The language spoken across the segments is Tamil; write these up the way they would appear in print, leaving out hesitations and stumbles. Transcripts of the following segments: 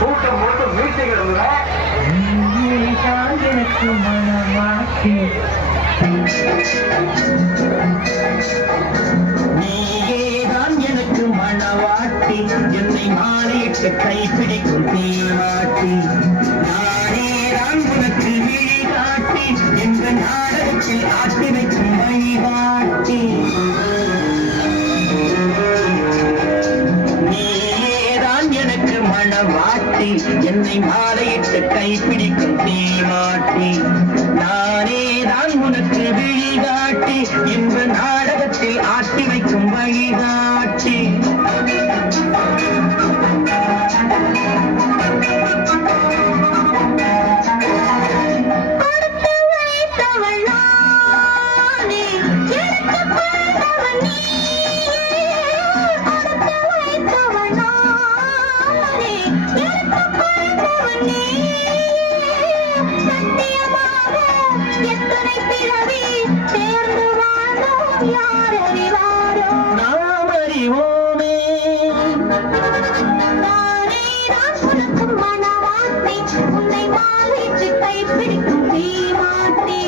கூட்டம் மட்டும் மீட்டிங் எனக்கு மனமாக்கி நீயேதான் எனக்கு மனவாட்டி என்னை மாலையிட்டு கைப்பிடிக்கும் தீவாட்டி நானேதான் உனக்கு விழிகாட்டி என்ற நாடகத்தில் ஆட்டி வைக்கும் வழிகாட்டி நீயேதான் எனக்கு மனவாட்டி என்னை மாலையிட்டு கைப்பிடிக்கும் தீவாட்டி நானேதான் உனக்கு விழிகாட்டி என்ற நாடகத்தில் ஆட்டி வைக்கும் வழிகாட்டி நாம் அறிவோமே உன்னை மாலைக்கு கைப்பிடிக்கும் தீமாட்டி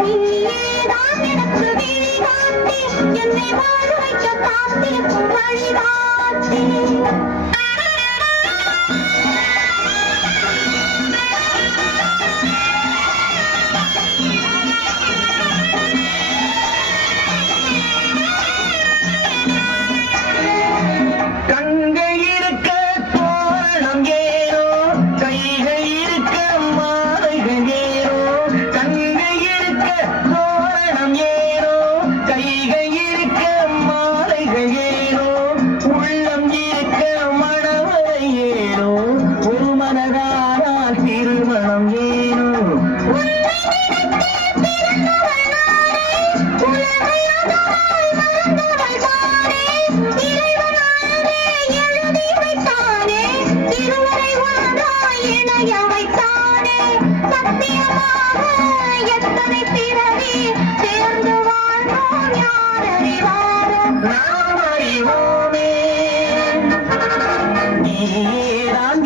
நீயேதான் எனக்கு விழிகாட்டி என்னை வாழ வைக்க காத்திருக்கும் வழிகாட்டி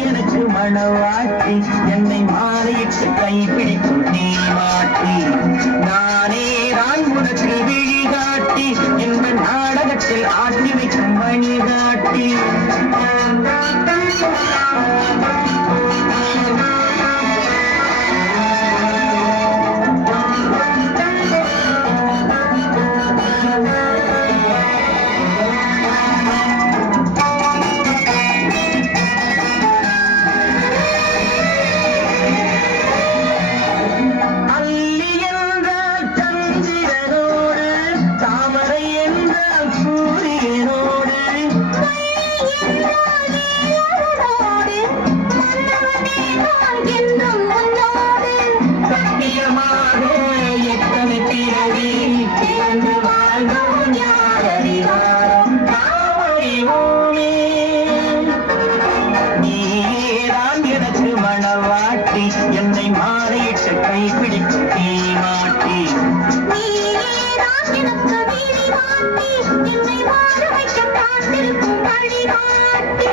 எனக்கு மனவாட்டி என்னை மாலையிட்டு கைப்பிடிக்கும் தீமாட்டி நானேதான் உனக்கு விழிகாட்டி என்ற நாடகத்தில் ஆட்டி வைக்கும் வழிகாட்டி என்னை மாலையிட்டு கைப்பிடிக்கும் தீமாட்டி நீயேதான் எனக்கு விழிகாட்டி என்னை வாழ வைக்க காத்திருக்கும் வழிகாட்டி